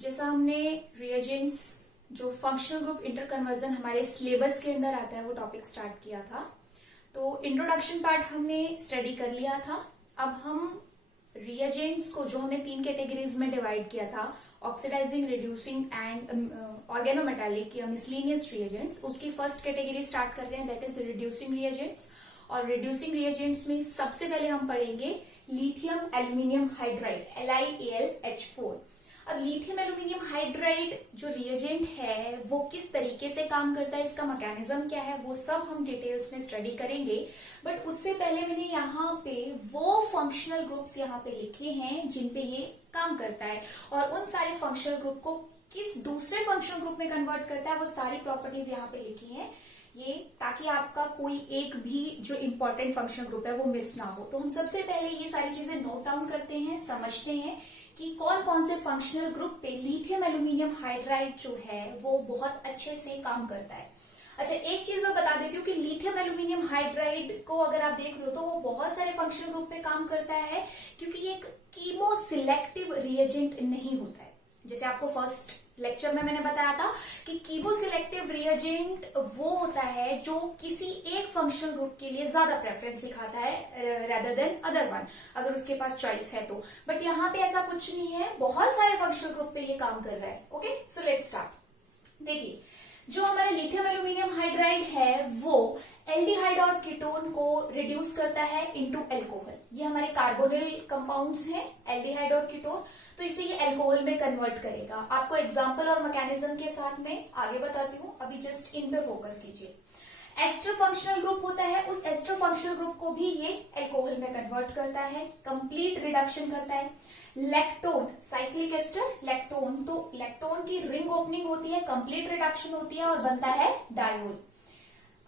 जैसा हमने रिएजेंट्स जो फंक्शनल ग्रुप इंटर कन्वर्जन हमारे सिलेबस के अंदर आता है वो टॉपिक स्टार्ट किया था। तो इंट्रोडक्शन पार्ट हमने स्टडी कर लिया था। अब हम रिएजेंट्स को जो हमने 3 कैटेगरीज में डिवाइड किया था, ऑक्सीडाइजिंग, रिड्यूसिंग एंड ऑर्गेनोमेटालिक या मिसलेनियस रिएजेंट्स, उसकी फर्स्ट कैटेगरी स्टार्ट कर रहे हैं, दैट इज रिड्यूसिंग रिएजेंट्स। और रिड्यूसिंग रिएजेंट्स में सबसे पहले हम पढ़ेंगे लिथियम एल्यूमिनियम हाइड्राइड LiAlH4। अब लिथियम एल्यूमिनियम हाइड्राइड जो रिएजेंट है वो किस तरीके से काम करता है, इसका मैकेनिज्म क्या है, वो सब हम डिटेल्स में स्टडी करेंगे। बट उससे पहले मैंने यहाँ पे वो फंक्शनल ग्रुप्स यहाँ पे लिखे हैं जिन पे ये काम करता है, और उन सारे फंक्शनल ग्रुप को किस दूसरे फंक्शनल ग्रुप में कन्वर्ट करता है वो सारी प्रॉपर्टीज यहाँ पे लिखी हैं, ये ताकि आपका कोई एक भी जो इंपॉर्टेंट फंक्शनल ग्रुप है वो मिस ना हो। तो हम सबसे पहले ये सारी चीजें नोट डाउन करते हैं, समझते हैं कि कौन कौन से फंक्शनल ग्रुप पे लिथियम एल्यूमिनियम हाइड्राइड जो है वो बहुत अच्छे से काम करता है। अच्छा, एक चीज मैं बता देती हूँ कि लिथियम एल्यूमिनियम हाइड्राइड को अगर आप देख रहे हो तो वो बहुत सारे फंक्शनल ग्रुप पे काम करता है, क्योंकि ये एक कीमो सिलेक्टिव रिएजेंट नहीं होता है। जैसे आपको फर्स्ट लेक्चर में मैंने बताया था कि कीमो सिलेक्टिव रिएजेंट वो होता है जो किसी एक फंक्शनल ग्रुप के लिए ज्यादा प्रेफरेंस दिखाता है रेदर देन अदर वन, अगर उसके पास चॉइस है तो। बट यहाँ पे ऐसा कुछ नहीं है, बहुत सारे फंक्शनल ग्रुप पे ये काम कर रहा है। Okay, so let's start. देखिए, जो हमारा लिथियम एल्यूमिनियम हाइड्राइड है वो एल्डिहाइड और कीटोन को रिड्यूस करता है इनटू अल्कोहल। ये हमारे कार्बोनिल कंपाउंड्स हैं, एल्डिहाइड और कीटोन, तो इसे ये अल्कोहल में कन्वर्ट करेगा। आपको एग्जांपल और मैकेनिज्म के साथ में आगे बताती हूँ, अभी जस्ट इन पे फोकस कीजिए। एस्टर फंक्शनल ग्रुप होता है, उस एस्टर फंक्शनल ग्रुप को भी ये अल्कोहल में कन्वर्ट करता है, कंप्लीट रिडक्शन करता है। लैक्टोन, साइक्लिक एस्टर लैक्टोन, तो लैक्टोन की रिंग ओपनिंग होती है, कंप्लीट रिडक्शन होती है और बनता है डायोल।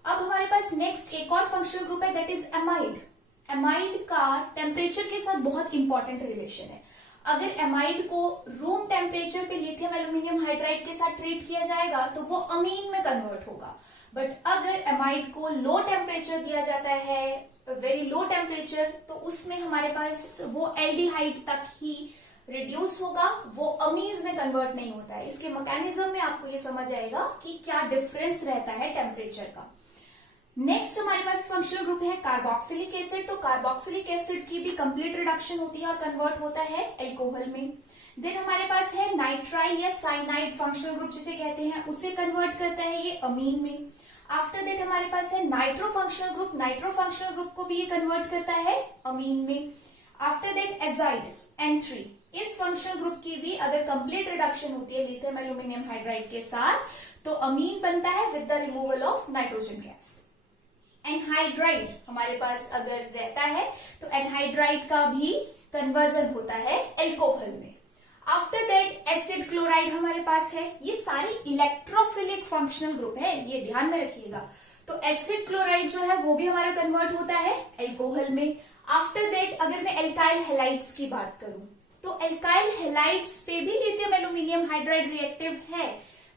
अब हमारे पास नेक्स्ट एक और फंक्शनल ग्रुप है, दैट इज एमाइड। एमाइड का टेम्परेचर के साथ बहुत इंपॉर्टेंट रिलेशन है। अगर एमाइड को रूम टेम्परेचर पे लिथियम एल्यूमिनियम हाइड्राइड के साथ ट्रीट किया जाएगा तो वो अमीन में कन्वर्ट होगा। बट अगर एमाइड को लो टेम्परेचर दिया जाता है, वेरी लो टेम्परेचर, तो उसमें हमारे पास वो एल्डिहाइड तक ही रिड्यूस होगा, वो अमीन्स में कन्वर्ट नहीं होता है। इसके मैकेनिज्म में आपको ये समझ आएगा कि क्या डिफरेंस रहता है टेम्परेचर का। नेक्स्ट हमारे पास फंक्शनल ग्रुप है कार्बोक्सिलिक एसिड। तो कार्बोक्सिलिक एसिड की भी कंप्लीट रिडक्शन होती है और कन्वर्ट होता है अल्कोहल में। देन हमारे पास है नाइट्राइल या साइनाइड फंक्शनल ग्रुप जिसे कहते हैं, उसे कन्वर्ट करता है ये अमीन में। आफ्टर दैट हमारे पास है nitro functional group, nitro functional group को भी ये कन्वर्ट करता है अमीन में। आफ्टर दैट एजाइड N3, इस फंक्शनल ग्रुप की भी अगर कंप्लीट रिडक्शन होती है लिथियम एल्यूमिनियम हाइड्राइड के साथ तो अमीन बनता है with the removal of nitrogen gas. Anhydride हमारे पास अगर रहता है तो एनहाइड्राइड का भी कन्वर्जन होता है अल्कोहल में। आफ्टर दैट एसिड क्लोराइड हमारे पास है। ये सारे इलेक्ट्रोफिलिक फंक्शनल ग्रुप है, ये ध्यान में रखिएगा। तो एसिड क्लोराइड जो है वो भी हमारा कन्वर्ट होता है अल्कोहल में। आफ्टर दैट अगर मैं एल्काइल हैलाइड्स की बात करूं तो एल्काइल हैलाइड्स पे भी लिथियम एल्यूमिनियम हाइड्राइड रिएक्टिव है,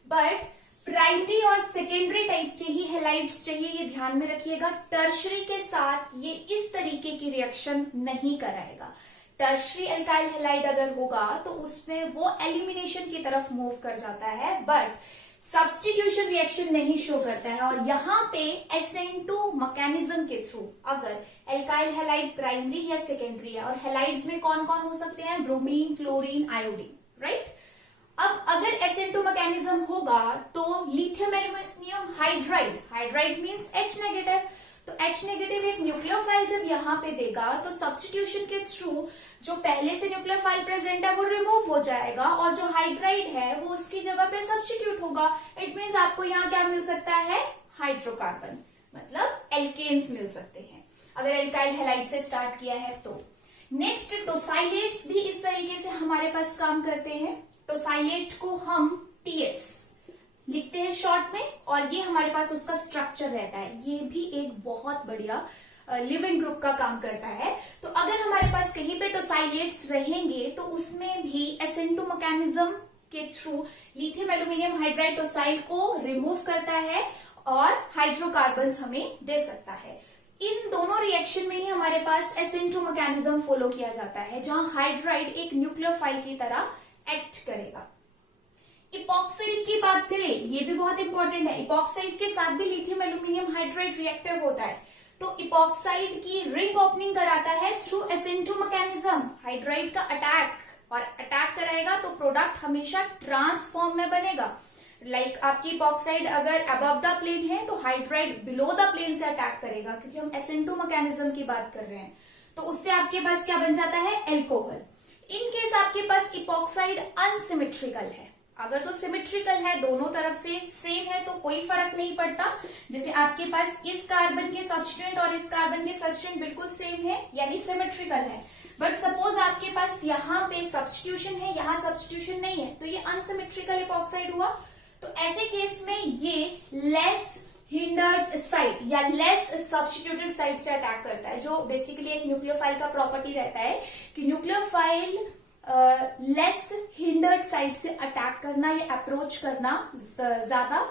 बट प्राइमरी और सेकेंडरी टाइप के ही हैलाइड्स चाहिए, ये ध्यान में रखिएगा। टर्शरी के साथ ये इस तरीके की रिएक्शन नहीं कराएगा। टर्शरी एल्काइल हैलाइड अगर होगा तो उसमें वो एलिमिनेशन की तरफ मूव कर जाता है, बट सब्स्टिट्यूशन रिएक्शन नहीं शो करता है। और यहाँ पे SN2 मैकेनिज्म के थ्रू अगर एल्काइल हैलाइड प्राइमरी या सेकेंडरी है, और हैलाइड्स में कौन कौन हो सकते हैं, ब्रोमीन, क्लोरीन, आयोडीन, राइट। अब अगर SN2 मैकेनिज्म होगा तो lithium aluminium hydride, hydride means H negative, तो H नेगेटिव एक न्यूक्लियोफाइल जब यहाँ पे देगा तो सब्स्टिट्यूशन के थ्रू जो पहले से न्यूक्लियोफाइल प्रेजेंट है वो रिमूव हो जाएगा और जो हाइड्राइड है वो उसकी जगह पे सब्स्टिट्यूट होगा। इट मींस आपको यहाँ क्या मिल सकता है, हाइड्रोकार्बन, मतलब एल्केन्स मिल सकते हैं अगर एल्काइल हैलाइड से स्टार्ट किया है तो। नेक्स्ट टोसाइलेट्स भी इस तरीके से हमारे पास काम करते हैं। टोसाइलेट को हम TS लिखते हैं शॉर्ट में, और ये हमारे पास उसका स्ट्रक्चर रहता है। ये भी एक बहुत बढ़िया लिविंग ग्रुप का काम करता है। तो अगर हमारे पास कहीं पे टोसाइलेट्स रहेंगे तो उसमें भी SN2 मैकेनिज्म के थ्रू लिथियम एल्यूमिनियम हाइड्राइड टोसाइल को रिमूव करता है और हाइड्रोकार्बन्स हमें दे सकता है। इन दोनों रिएक्शन में ही हमारे पास SN2 मैकेनिज्म फॉलो किया जाता है, जहां हाइड्राइड एक न्यूक्लियोफाइल की तरह एक्ट करेगा। इपॉक्साइड की बात करें, ये भी बहुत इंपॉर्टेंट है, इपॉक्साइड के साथ भी लिथियम एल्यूमिनियम हाइड्राइड रिएक्टिव होता है। तो इपॉक्साइड की रिंग ओपनिंग कराता है थ्रू SN2 मैकेनिज्म, हाइड्राइड का अटैक, और अटैक कराएगा तो प्रोडक्ट हमेशा ट्रांसफॉर्म में बनेगा। लाइक आपकी इपॉक्साइड अगर अबव द प्लेन है तो हाइड्राइड बिलो द प्लेन से अटैक करेगा, क्योंकि हम SN2 मैकेनिज्म की बात कर रहे हैं। तो उससे आपके पास क्या बन जाता है, एल्कोहल। इन केस आपके पास इपॉक्साइड अनसिमेट्रिकल है, अगर तो सिमेट्रिकल है, दोनों तरफ से सेम है, तो कोई फर्क नहीं पड़ता। जैसे आपके पास इस कार्बन के सब्स्टिट्यूएंट और इस कार्बन के सब्स्टिट्यूएंट बिल्कुल सेम है, यानी सिमेट्रिकल है। बट सपोज आपके पास यहाँ पे सब्स्टिट्यूशन है, यहाँ सब्स्टिट्यूशन नहीं है, तो ये अनसिमेट्रिकल इपॉक्साइड हुआ। तो ऐसे केस में ये लेस हिंडर्ड साइट या लेस सब्स्टिट्यूटेड साइट से अटैक करता है, जो बेसिकली एक न्यूक्लियोफाइल का प्रॉपर्टी रहता है कि न्यूक्लियोफाइल लेस हिंडर्ड साइड से अटैक करना या अप्रोच करना ज्यादा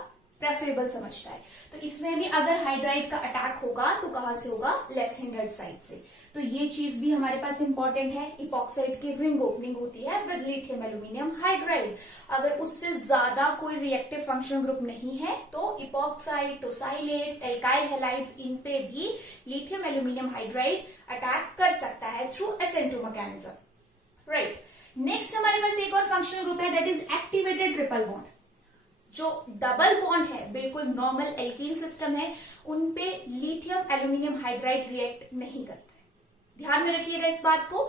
प्रेफरेबल समझता है। तो इसमें भी अगर हाइड्राइड का अटैक होगा तो कहां से होगा, लेस हिंडर्ड साइड से। तो ये चीज भी हमारे पास इंपॉर्टेंट है, इपॉक्साइड की रिंग ओपनिंग होती है विद लिथियम एल्यूमिनियम हाइड्राइड। अगर उससे ज्यादा कोई रिएक्टिव फंक्शनल ग्रुप नहीं है तो इपॉक्साइड, टोसाइलेट्स, एल्काइल हैलाइड्स, इन पे भी लिथियम एल्यूमिनियम हाइड्राइड अटैक कर सकता है through SN2 mechanism, right. Next हमारे पास एक और फंक्शनल ग्रुप है, that is activated triple bond. जो डबल बॉन्ड है, बिल्कुल नॉर्मल एल्कीन सिस्टम है, उनपे लिथियम एल्यूमिनियम हाइड्राइड रिएक्ट नहीं करता है। ध्यान में रखिएगा इस बात को,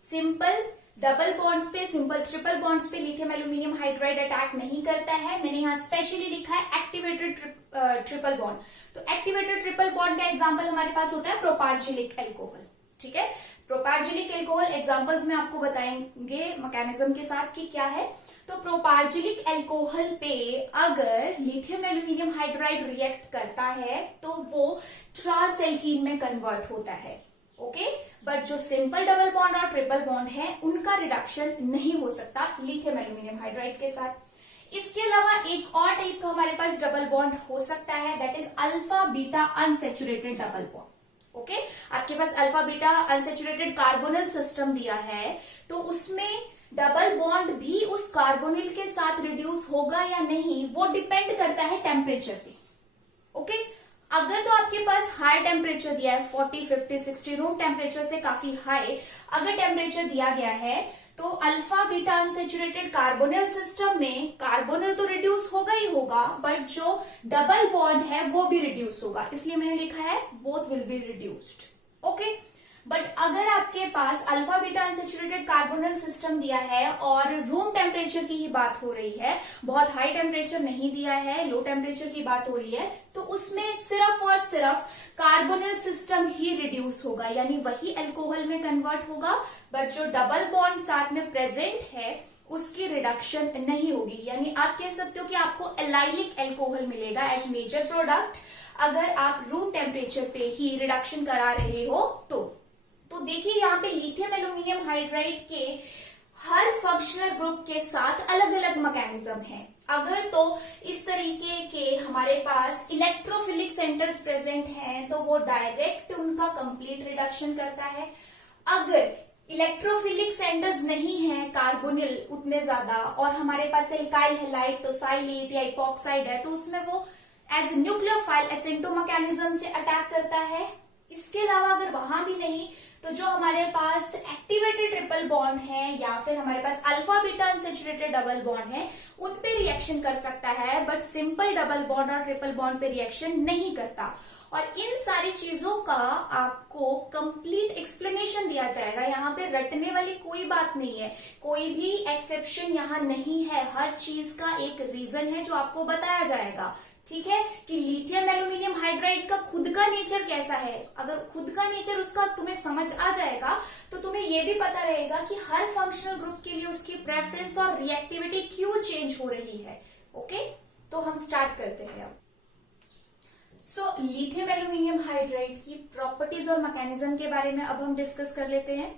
सिंपल डबल बॉन्ड्स पे, सिंपल ट्रिपल बॉन्ड्स पे लिथियम एल्यूमिनियम हाइड्राइड अटैक नहीं करता है। मैंने यहाँ स्पेशली लिखा है एक्टिवेटेड ट्रिपल बॉन्ड। तो एक्टिवेटेड ट्रिपल बॉन्ड का एग्जांपल हमारे पास होता है प्रोपार्जिलिक एल्कोहल, ठीक है। प्रोपार्जिलिक एल्कोहल एग्जांपल्स में आपको बताएंगे मैकेनिज्म के साथ कि क्या है। तो प्रोपार्जिलिक एल्कोहल पे अगर लिथियम एल्यूमिनियम हाइड्राइड रिएक्ट करता है तो वो ट्रांस एल्कीन में कन्वर्ट होता है, ओके। बट जो सिंपल डबल बॉन्ड और ट्रिपल बॉन्ड है उनका रिडक्शन नहीं हो सकता लिथियम एल्यूमिनियम हाइड्राइड के साथ। इसके अलावा एक और टाइप का हमारे पास डबल बॉन्ड हो सकता है, that is alpha beta unsaturated double bond, okay. आपके पास alpha beta unsaturated carbonyl system दिया है, तो उसमें डबल बॉन्ड भी उस कार्बोनिल के साथ रिड्यूस होगा या नहीं, वो डिपेंड करता है टेम्परेचर पे, ओके। अगर तो आपके पास हाई टेम्परेचर दिया है, 40, 50, 60 रूम टेम्परेचर से काफी हाई अगर टेम्परेचर दिया गया है, तो alpha beta unsaturated carbonyl system में कार्बोनिल तो रिड्यूस होगा ही होगा, बट जो डबल बॉन्ड है वो भी रिड्यूस होगा, इसलिए मैंने लिखा है both will be reduced, okay. But अगर आपके पास alpha beta unsaturated carbonyl system दिया है और रूम टेम्परेचर की ही बात हो रही है, बहुत हाई टेम्परेचर नहीं दिया है, लो टेम्परेचर की बात हो रही है, तो उसमें सिर्फ और सिर्फ कार्बोनिल सिस्टम ही रिड्यूस होगा, यानी वही अल्कोहल में कन्वर्ट होगा, बट जो डबल बॉन्ड साथ में प्रेजेंट है उसकी रिडक्शन नहीं होगी। यानी आप कह सकते हो कि आपको एलाइलिक अल्कोहल मिलेगा एज मेजर प्रोडक्ट अगर आप रूम टेम्परेचर पे ही रिडक्शन करा रहे हो तो देखिए यहाँ पे लिथियम एल्यूमिनियम हाइड्राइड के हर फंक्शनल ग्रुप के साथ अलग अलग मैकेनिज्म है। अगर तो इस तरीके के हमारे पास इलेक्ट्रोफिलिक सेंटर्स प्रेजेंट हैं तो वो डायरेक्ट उनका कंप्लीट रिडक्शन करता है। अगर इलेक्ट्रोफिलिक सेंटर्स नहीं है कार्बोनिल उतने ज्यादा और हमारे पास एल्काइल हैलाइड, टोसाइलेट या इपॉक्साइड है, तो उसमें वो एज न्यूक्लियोफाइल SN2 मैकेनिज्म से अटैक करता है। इसके अलावा अगर वहां भी नहीं तो जो हमारे पास एक्टिवेटेड ट्रिपल बॉन्ड है या फिर हमारे पास alpha beta unsaturated double bond है उन पे रिएक्शन कर सकता है, बट सिंपल डबल बॉन्ड और ट्रिपल बॉन्ड पे रिएक्शन नहीं करता। और इन सारी चीजों का आपको कंप्लीट एक्सप्लेनेशन दिया जाएगा, यहाँ पे रटने वाली कोई बात नहीं है, कोई भी एक्सेप्शन यहाँ नहीं है, हर चीज का एक रीजन है जो आपको बताया जाएगा, ठीक है। कि लिथियम एल्यूमिनियम हाइड्राइड का खुद का नेचर कैसा है, अगर खुद का नेचर उसका तुम्हें समझ आ जाएगा तो तुम्हें यह भी पता रहेगा कि हर फंक्शनल ग्रुप के लिए उसकी प्रेफरेंस और रिएक्टिविटी क्यों चेंज हो रही है, ओके। तो हम स्टार्ट करते हैं अब। सो लिथियम एल्यूमिनियम हाइड्राइड की प्रॉपर्टीज और मैकेनिज्म के बारे में अब हम डिस्कस कर लेते हैं।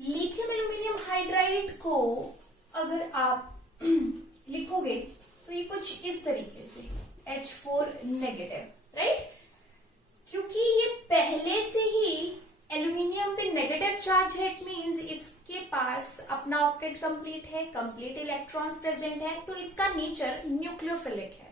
लिथियम एल्यूमिनियम हाइड्राइड को अगर आप लिखोगे तो ये कुछ इस तरीके से H4 नेगेटिव, राइट। क्योंकि ये पहले से ही एल्यूमिनियम पे नेगेटिव चार्ज है, इट मींस इसके पास अपना ऑक्टेट कंप्लीट है, कंप्लीट इलेक्ट्रॉन्स प्रेजेंट है, तो इसका नेचर न्यूक्लियोफिलिक है।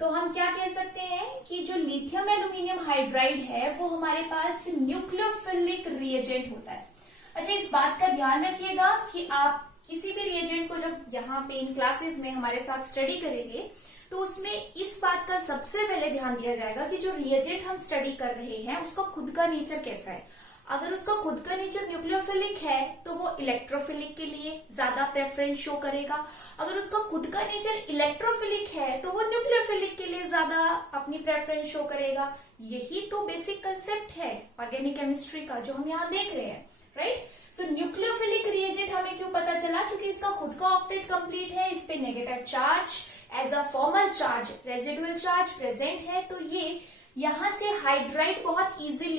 तो हम क्या कह सकते हैं कि जो लिथियम एल्यूमिनियम हाइड्राइड है वो हमारे पास न्यूक्लियोफिलिक रिएजेंट होता है। अच्छा, इस बात का ध्यान रखिएगा कि आप किसी भी रिएजेंट को जब यहाँ पे इन क्लासेस में हमारे साथ स्टडी करेंगे तो उसमें इस बात का सबसे पहले ध्यान दिया जाएगा कि जो रिएजेंट हम स्टडी कर रहे हैं उसका खुद का नेचर कैसा है। अगर उसका खुद का नेचर न्यूक्लियोफिलिक है तो वो इलेक्ट्रोफिलिक के लिए ज्यादा प्रेफरेंस शो करेगा। अगर उसका खुद का नेचर इलेक्ट्रोफिलिक है तो वो न्यूक्लियोफिलिक के लिए ज्यादा अपनी प्रेफरेंस शो करेगा। यही तो बेसिक कंसेप्ट है ऑर्गेनिक केमिस्ट्री का जो हम यहाँ देख रहे हैं, राइट। सो न्यूक्लियोफिलिक रिएजेंट हमें क्यों पता चला, क्योंकि इसका खुद का ऑक्टेट कंप्लीट है, इस पे negative charge as a formal charge residual charge present है, तो ये यहाँ से हाइड्राइड बहुत इजीली